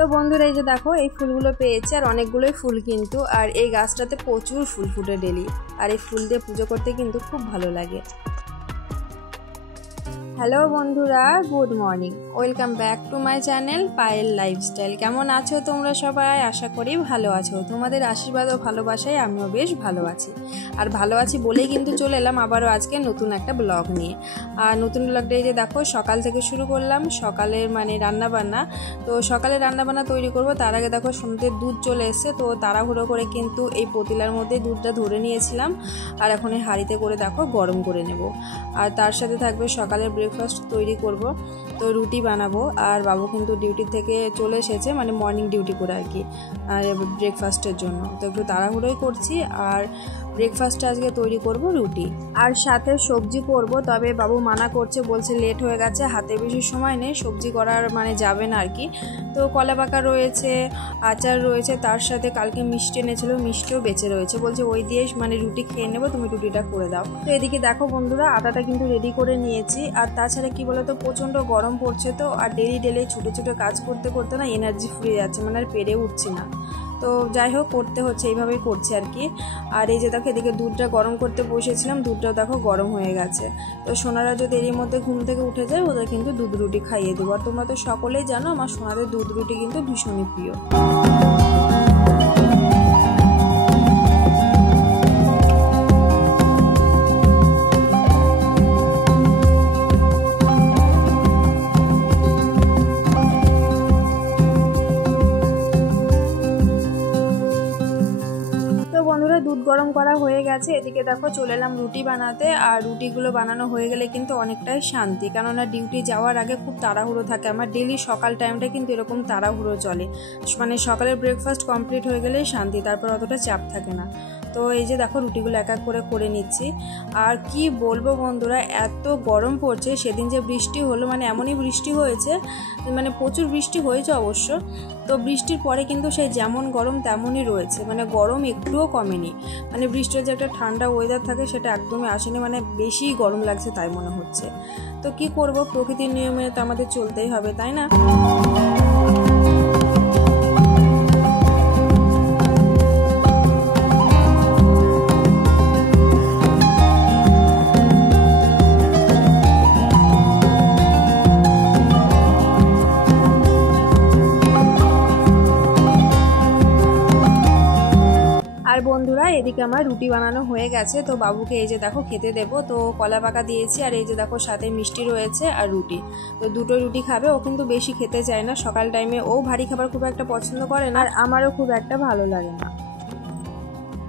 তো বন্ধুরা এই যে দেখো এই ফুলগুলো পেয়েছে আর অনেকগুলোই ফুল কিন্তু, আর এই গাছটাতে প্রচুর ফুল ফুটে ডেলি, আর এই ফুল দিয়ে পুজো করতে কিন্তু খুব ভালো লাগে। হ্যালো বন্ধুরা, good morning, welcome back to my channel Payel lifestyle. কেমন আছো তোমরা সবাই? আশা করি ভালো আছো। তোমাদের আশীর্বাদ ও ভালোবাসায় আমিও বেশ ভালো আছি। আর ভালো আছি বলেই কিন্তু চলে এলাম আবারও আজকে নতুন একটা ব্লগ নিয়ে। আর নতুন ব্লগটা এই যে দেখো সকাল থেকে শুরু করলাম, সকালের মানে রান্নাবান্না। তো সকালে রান্নাবান্না তৈরি করব, তার আগে দেখো সন্ধ্যের দুধ চলে এসছে, তো তাড়াহুড়ো করে কিন্তু এই পতিলার মধ্যে দুধটা ধরে নিয়েছিলাম, আর এখন এই হাঁড়িতে করে দেখো গরম করে নেব। আর তার সাথে থাকবে সকালের ব্রেকফাস্ট তৈরি করব, তো রুটি বানাবো। আর বাবু কিন্তু ডিউটি থেকে চলে এসেছে, মানে মর্নিং ডিউটি করে আর কি, আর ব্রেকফাস্টের জন্য তো একটু তাড়াহুড়োই করছি। আর ব্রেকফাস্টটা আজকে তৈরি করব রুটি, আর সাথে সবজি করব। তবে বাবু মানা করছে, বলছে লেট হয়ে গেছে, হাতে বেশি সময় নেই, সবজি করার মানে যাবে না আর কি। তো কলা পাকা রয়েছে, আচার রয়েছে, তার সাথে কালকে মিষ্টি এনেছিল, মিষ্টিও বেঁচে রয়েছে, বলছে ওই দিয়ে মানে রুটি খেয়ে নেবো, তুমি রুটিটা করে দাও। তো এদিকে দেখো বন্ধুরা আটাটা কিন্তু রেডি করে নিয়েছি। আর তাছাড়া কি বলতো প্রচণ্ড গরম পড়ছে, তো আর ডেলি ছোটো ছোটো কাজ করতে করতে না এনার্জি ফুরিয়ে যাচ্ছে, মানে আর পেরে উঠছি না। তো যাই হোক করতে হচ্ছে, এইভাবেই করছি আর কি। আর এই যে দেখো এদিকে দুধটা গরম করতে বসেছিলাম, দুধটাও দেখো গরম হয়ে গেছে। তো সোনারা যদি এরই মধ্যে ঘুম থেকে উঠে যায়, ওদের কিন্তু দুধ রুটি খাইয়ে দেবো। আর তোমরা তো সকলেই জানো আমার সোনাদের দুধ রুটি কিন্তু ভীষণই প্রিয়। দুধ গরম করা হয়ে গেছে, এদিকে দেখো চলে এলাম রুটি বানাতে। আর রুটিগুলো বানানো হয়ে গেলে কিন্তু অনেকটাই শান্তি, কেননা ডিউটি যাওয়ার আগে খুব তাড়াহুড়ো থাকে আমার, ডেলি সকাল টাইমটা কিন্তু এরকম তাড়াহুড়ো চলে, মানে সকালের ব্রেকফাস্ট কমপ্লিট হয়ে গেলেই শান্তি, তারপর অতটা চাপ থাকে না। তো এই যে দেখো রুটিগুলো এক এক করে নিচ্ছি। আর কি বলবো বন্ধুরা, এত গরম পড়ছে। সেদিন যে বৃষ্টি হলো, মানে এমনই বৃষ্টি হয়েছে, মানে প্রচুর বৃষ্টি হয়েছে অবশ্য। তো বৃষ্টির পরে কিন্তু সেই যেমন গরম তেমনই রয়েছে, মানে গরম একটুও কমেনি। মানে বৃষ্টির যে একটা ঠান্ডা ওয়েদার থাকে সেটা একদমই আসেনি, মানে বেশি গরম লাগছে তাই মনে হচ্ছে। তো কি করব, প্রকৃতির নিয়মে তো আমাদের চলতেই হবে, তাই না? আর বন্ধুরা এদিকে আমার রুটি বানানো হয়ে গেছে, তো বাবুকে এই যে দেখো খেতে দেবো। তো কলা পাকা দিয়েছি, আর এই যে দেখো সাথে মিষ্টি রয়েছে আর রুটি। তো দুটো রুটি খাবে, ও কিন্তু বেশি খেতে চায় না সকাল টাইমে, ও ভারী খাবার খুব একটা পছন্দ করে না, আর আমারও খুব একটা ভালো লাগে না।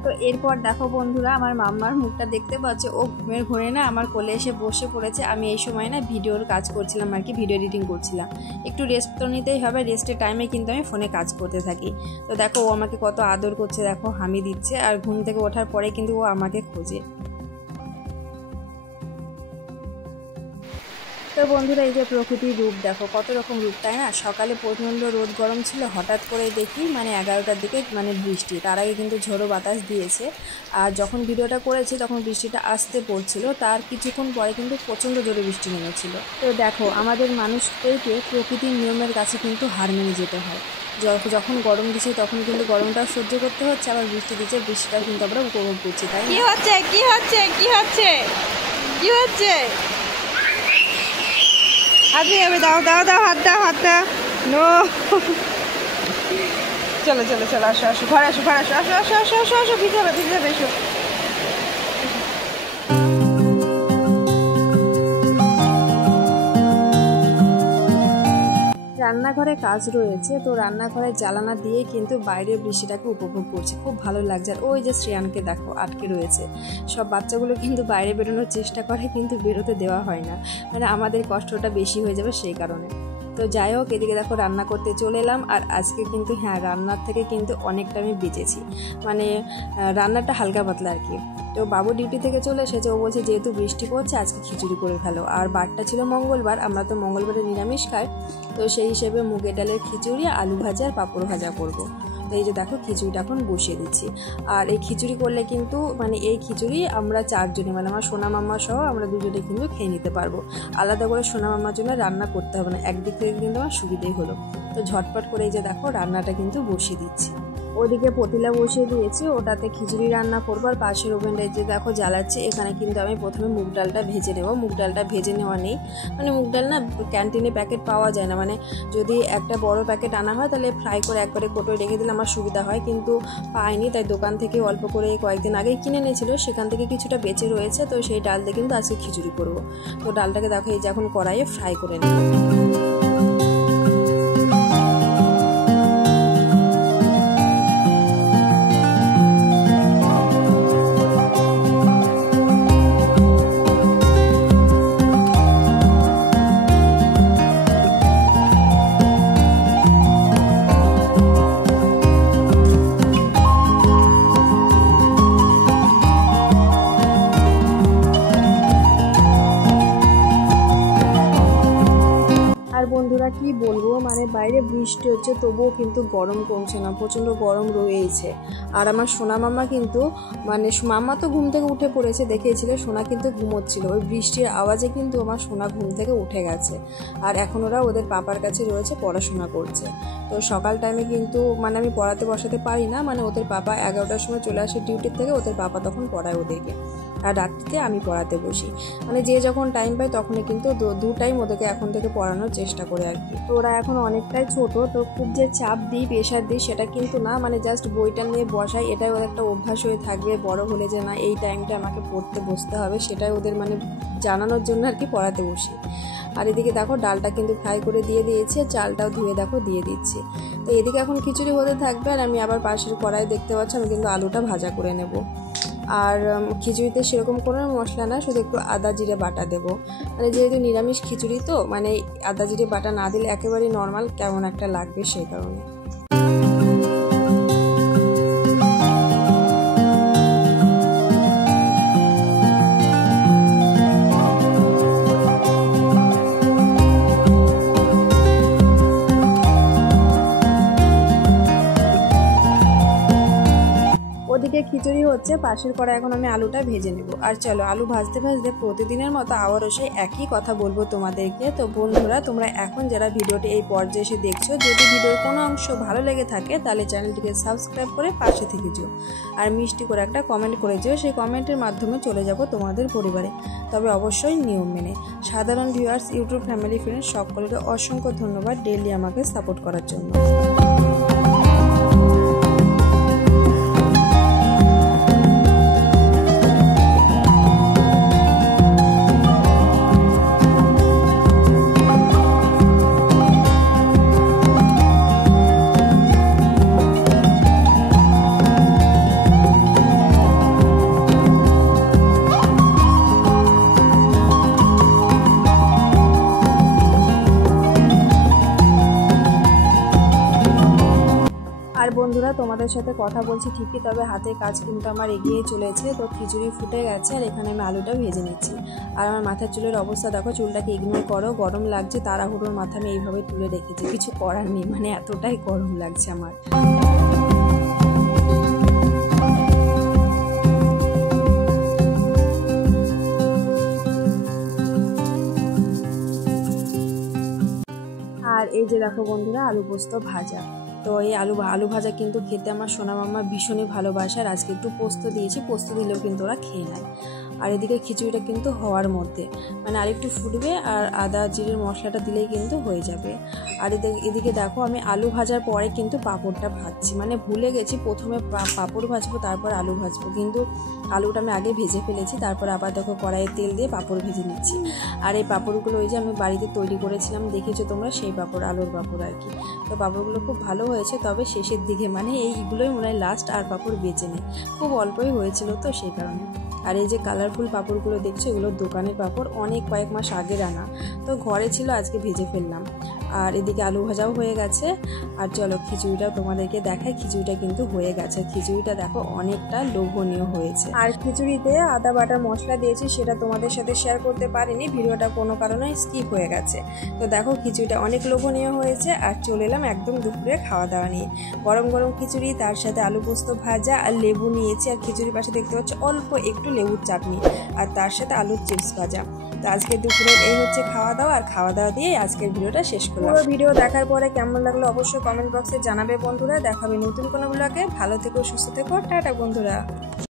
তো এরপর দেখো বন্ধুরা আমার মাম্মার মুখটা দেখতে পাচ্ছে, ও ঘুমের ঘোরে না আমার কোলে এসে বসে পড়েছে। আমি এই সময় না ভিডিওর কাজ করছিলাম আর কি, ভিডিও এডিটিং করছিলাম। একটু রেস্ট তো নিতেই হবে, রেস্টের টাইমে কিন্তু আমি ফোনে কাজ করতে থাকি। তো দেখো ও আমাকে কত আদর করছে, দেখো হামি দিচ্ছে, আর ঘুম থেকে ওঠার পরে কিন্তু ও আমাকে খোঁজে। তো বন্ধুরা এই যে প্রকৃতির রূপ দেখো, কত রকম রূপ, তাই না? সকালে প্রচণ্ড রোদ গরম ছিল, হঠাৎ করে দেখি মানে 11টার দিকে মানে বৃষ্টি, তার আগে কিন্তু ঝোড়ো বাতাস দিয়েছে। আর যখন ভিডিওটা করেছি তখন বৃষ্টিটা আসতে পড়ছিল, তার কিছুক্ষণ পরে কিন্তু প্রচণ্ড জোরে বৃষ্টি নেমেছিল। তো দেখো আমাদের মানুষদেরকে প্রকৃতির নিয়মের কাছে কিন্তু হার মেনে যেতে হয়। যখন গরম দিচ্ছে তখন কিন্তু গরমটাও সহ্য করতে হচ্ছে, আবার বৃষ্টি দিচ্ছে বৃষ্টিটাও কিন্তু আমরা উপভোগ করছি, তাই কি হচ্ছে কি হচ্ছে কি হচ্ছে কি হচ্ছে? আজকে আমি দাও দাও দাও হাত দাও হাত দাও, নো। চলো চলো চলো, আসো আসো, ঘরে আসো ঘরে আসো, আসো আসো আসো আসো আসো, ভিজাবে ভিজাবে, এসো। রান্নাঘরে কাজ রয়েছে, তো রান্নাঘরের জ্বালানা দিয়ে কিন্তু বাইরের বৃষ্টিটাকে উপভোগ করছি, খুব ভালো লাগছে। আর ওই যে শ্রেয়ানকে দেখো আটকে রয়েছে, সব বাচ্চাগুলো কিন্তু বাইরে বেরোনোর চেষ্টা করে কিন্তু বেরোতে দেওয়া হয় না, মানে আমাদের কষ্টটা বেশি হয়ে যাবে সেই কারণে। তো যাই হোক এদিকে দেখো রান্না করতে চলে এলাম। আর আজকে কিন্তু হ্যাঁ রান্নার থেকে কিন্তু অনেকটা আমি বেঁচেছি, মানে রান্নাটা হালকা পাতলা আর কি। তো বাবু ডিউটি থেকে চলে এসেছে, ও বলছে যেহেতু বৃষ্টি পড়ছে আজকে খিচুড়ি করে ফেলো। আর বারটা ছিল মঙ্গলবার, আমরা তো মঙ্গলবারে নিরামিষ খাই, তো সেই হিসেবে মুগের ডালের খিচুড়ি, আলু ভাজা আর পাঁপড় ভাজা করবো। তো এই যে দেখো খিচুড়িটা এখন বসিয়ে দিচ্ছি। আর এই খিচুড়ি করলে কিন্তু মানে এই খিচুড়ি আমরা 4 জনে মানে আমার সোনা মাম্মা সহ আমরা 2 জনে কিন্তু খেয়ে নিতে পারবো। আলাদা করে সোনা মাম্মার জন্য রান্না করতে হবে না, একদিক থেকে কিন্তু আমার সুবিধেই হলো। তো ঝটপট করে এই যে দেখো রান্নাটা কিন্তু বসিয়ে দিচ্ছি। ওদিকে পতিলা বসিয়ে দিয়েছি, ওটাতে খিচুড়ি রান্না করবো। আর পাশের ওভেনটা যে দেখো জ্বালাচ্ছি, এখানে কিন্তু আমি প্রথমে মুগ ডালটা ভেজে নেব। মুগ ডালটা ভেজে নেওয়া নেই, মানে মুগ ডাল না ক্যান্টিনে প্যাকেট পাওয়া যায় না, মানে যদি একটা বড় প্যাকেট আনা হয় তাহলে ফ্রাই করে একবারে কোটোয় রেখে দিলে আমার সুবিধা হয়, কিন্তু পাইনি। তাই দোকান থেকে অল্প করে কয়েকদিন আগেই কিনে এনেছিল, সেখান থেকে কিছুটা বেঁচে রয়েছে। তো সেই ডাল দিয়ে কিন্তু আজকে খিচুড়ি করব। তো ডালটাকে দেখো এই যে এখন কড়াইয়ে ফ্রাই করে নেব। বন্ধুরা কি বলবো, মানে বাইরে বৃষ্টি হচ্ছে তবুও কিন্তু গরম কমছে না, প্রচণ্ড গরম রয়েছে। আর আমার সোনা মাম্মা কিন্তু মানে মাম্মা তো ঘুম থেকে উঠে পড়েছে, দেখেছিলে সোনা কিন্তু ঘুমোচ্ছিল। ওই বৃষ্টির আওয়াজে কিন্তু আমার সোনা ঘুম থেকে উঠে গেছে। আর এখন ওরা ওদের পাপার কাছে রয়েছে, পড়াশোনা করছে। তো সকাল টাইমে কিন্তু মানে আমি পড়াতে বসাতে পারি না, মানে ওদের পাপা 11টার সময় চলে আসে ডিউটির থেকে, ওদের পাপা তখন পড়ায় ওদেরকে, আর রাত্রিতে আমি পড়াতে বসি। মানে যে যখন টাইম পাই তখনই কিন্তু 2 টাইম ওদেরকে এখন থেকে পড়ানোর চেষ্টা করে আর কি। তো ওরা এখন অনেকটাই ছোট, তো খুব যে চাপ দিই প্রেশার দিই সেটা কিন্তু না, মানে জাস্ট বইটা নিয়ে বসাই, এটাই ওদের একটা অভ্যাস হয়ে থাকবে বড় হলে যে না এই টাইমটা আমাকে পড়তে বসতে হবে, সেটাই ওদের মানে জানানোর জন্য আর কি পড়াতে বসি। আর এদিকে দেখো ডালটা কিন্তু ফ্রাই করে দিয়ে দিয়েছি, চালটাও ধুয়ে দেখো দিয়ে দিচ্ছি। তো এদিকে এখন খিচুড়ি হতে থাকবে, আর আমি আবার পাশের কড়াই দেখতে পাচ্ছি আমি কিন্তু আলুটা ভাজা করে নেব। আর খিচুড়িতে সেরকম কোনো মশলা না, শুধু একটু আদা জিরে বাটা দেবো, মানে যেহেতু নিরামিষ খিচুড়ি তো মানে আদা জিরে বাটা না দিলে একেবারেই নর্মাল কেমন একটা লাগবে, সেই কারণে। ওদিকে খিচুড়ি হচ্ছে, পাশের কড়াই এখন আমি আলুটা ভেজে নেব। আর চলো আলু ভাজতে ভাজতে প্রতিদিনের মতো আবারও সেই একই কথা বলবো তোমাদেরকে। তো বন্ধুরা তোমরা এখন যারা ভিডিওটি এই পর্যায়ে এসে দেখছো, যদি ভিডিওর কোনো অংশ ভালো লেগে থাকে তাহলে চ্যানেলটিকে সাবস্ক্রাইব করে পাশে থেকে যেও, আর মিষ্টি করে একটা কমেন্ট করে যেও, সেই কমেন্টের মাধ্যমে চলে যাব তোমাদের পরিবারে, তবে অবশ্যই নিয়ম মেনে। সাধারণ ভিউয়ার্স, ইউটিউব ফ্যামিলি ফ্রেন্ডস সকলকে অসংখ্য ধন্যবাদ ডেইলি আমাকে সাপোর্ট করার জন্য। আর বন্ধুরা তোমাদের সাথে কথা বলছি ঠিকই, তবে হাতের কাজ কিন্তু আমার এগিয়ে চলেছে। তো খিচুড়ি ফুটে গেছে, আর এখানে আমি আলুটা ভেজে নিচ্ছি। আর আমার মাথার চুলের অবস্থা দেখো, চুলটাকে ইগনোর করো, গরম লাগছে, তাড়াহুড়োর মাথা আমি এইভাবে তুলে রেখেছি, কিছু করার নেই, মানে এতটাই গরম লাগছে আমার। আর এই যে দেখো বন্ধুরা আলু পোস্ত ভাজা। তো এই আলু ভাজা কিন্তু খেতে আমার সোনা মাম্মা ভীষণই ভালোবাসে, আর আজকে একটু পোস্ত দিয়েছি, পোস্ত দিলেও কিন্তু ওরা খেয়ে নেয়। আর এদিকে খিচুড়িটা কিন্তু হওয়ার মধ্যে, মানে আরেকটু ফুটবে, আর আদা জিরের মশলাটা দিলেই কিন্তু হয়ে যাবে। আর এদিকে দেখো আমি আলু ভাজার পরে কিন্তু পাঁপড়টা ভাজছি, মানে ভুলে গেছি প্রথমে পাঁপড় ভাজবো তারপর আলু ভাজবো, কিন্তু আলুটা আমি আগে ভেজে ফেলেছি, তারপর আবার দেখো কড়াইয়ে তেল দিয়ে পাঁপড় ভেজে নিচ্ছি। আর এই পাঁপড়গুলো ওই যে আমি বাড়িতে তৈরি করেছিলাম, দেখেছো তোমরা, সেই পাঁপড়, আলুর পাঁপড় আর কি। তো পাঁপড়গুলো খুব ভালো হয়েছে, তবে শেষের দিকে মানে এইগুলোই মনে হয় লাস্ট, আর পাঁপড় বেঁচে নেই, খুব অল্পই হয়েছিল তো সেই কারণে। আর এই যে কালারফুল পাঁপড়গুলো দেখছো এগুলো দোকানের পাঁপড়, অনেক কয়েক মাস আগের আনা, তো ঘরে ছিল আজকে ভেজে ফেললাম। আর এদিকে আলু ভাজাও হয়ে গেছে। আর চলো খিচুড়িটা তোমাদেরকে দেখাই। খিচুড়িটা কিন্তু হয়ে গেছে, খিচুড়িটা দেখো অনেকটা লোভনীয় হয়েছে। আর খিচুড়িতে আদা বাটার মশলা দিয়েছি, সেটা তোমাদের সাথে শেয়ার করতে পারিনি, ভিডিওটা কোনো কারণে স্কিপ হয়ে গেছে। তো দেখো খিচুড়িটা অনেক লোভনীয় হয়েছে। আর চলে এলাম একদম দুপুরে খাওয়া দাওয়া নিয়ে। গরম গরম খিচুড়ি, তার সাথে আলু পোস্ত ভাজা আর লেবু নিয়েছি। আর খিচুড়ির পাশে দেখতে পাচ্ছ অল্প একটু লেবুর চাটনি, আর তার সাথে আলুর চিপস ভাজা। তো আজকে দুপুরের এই হচ্ছে খাওয়া দাওয়া। আর খাওয়া দাওয়া দিয়ে আজকের ভিডিওটা শেষ করলাম। পুরো ভিডিও দেখার পরে কেমন লাগলো অবশ্যই কমেন্ট বক্সে জানাবে বন্ধুরা। দেখাবে নতুন কোনো ব্লগে। ভালো থেকো, সুস্থ থেকো, টাটা বন্ধুরা।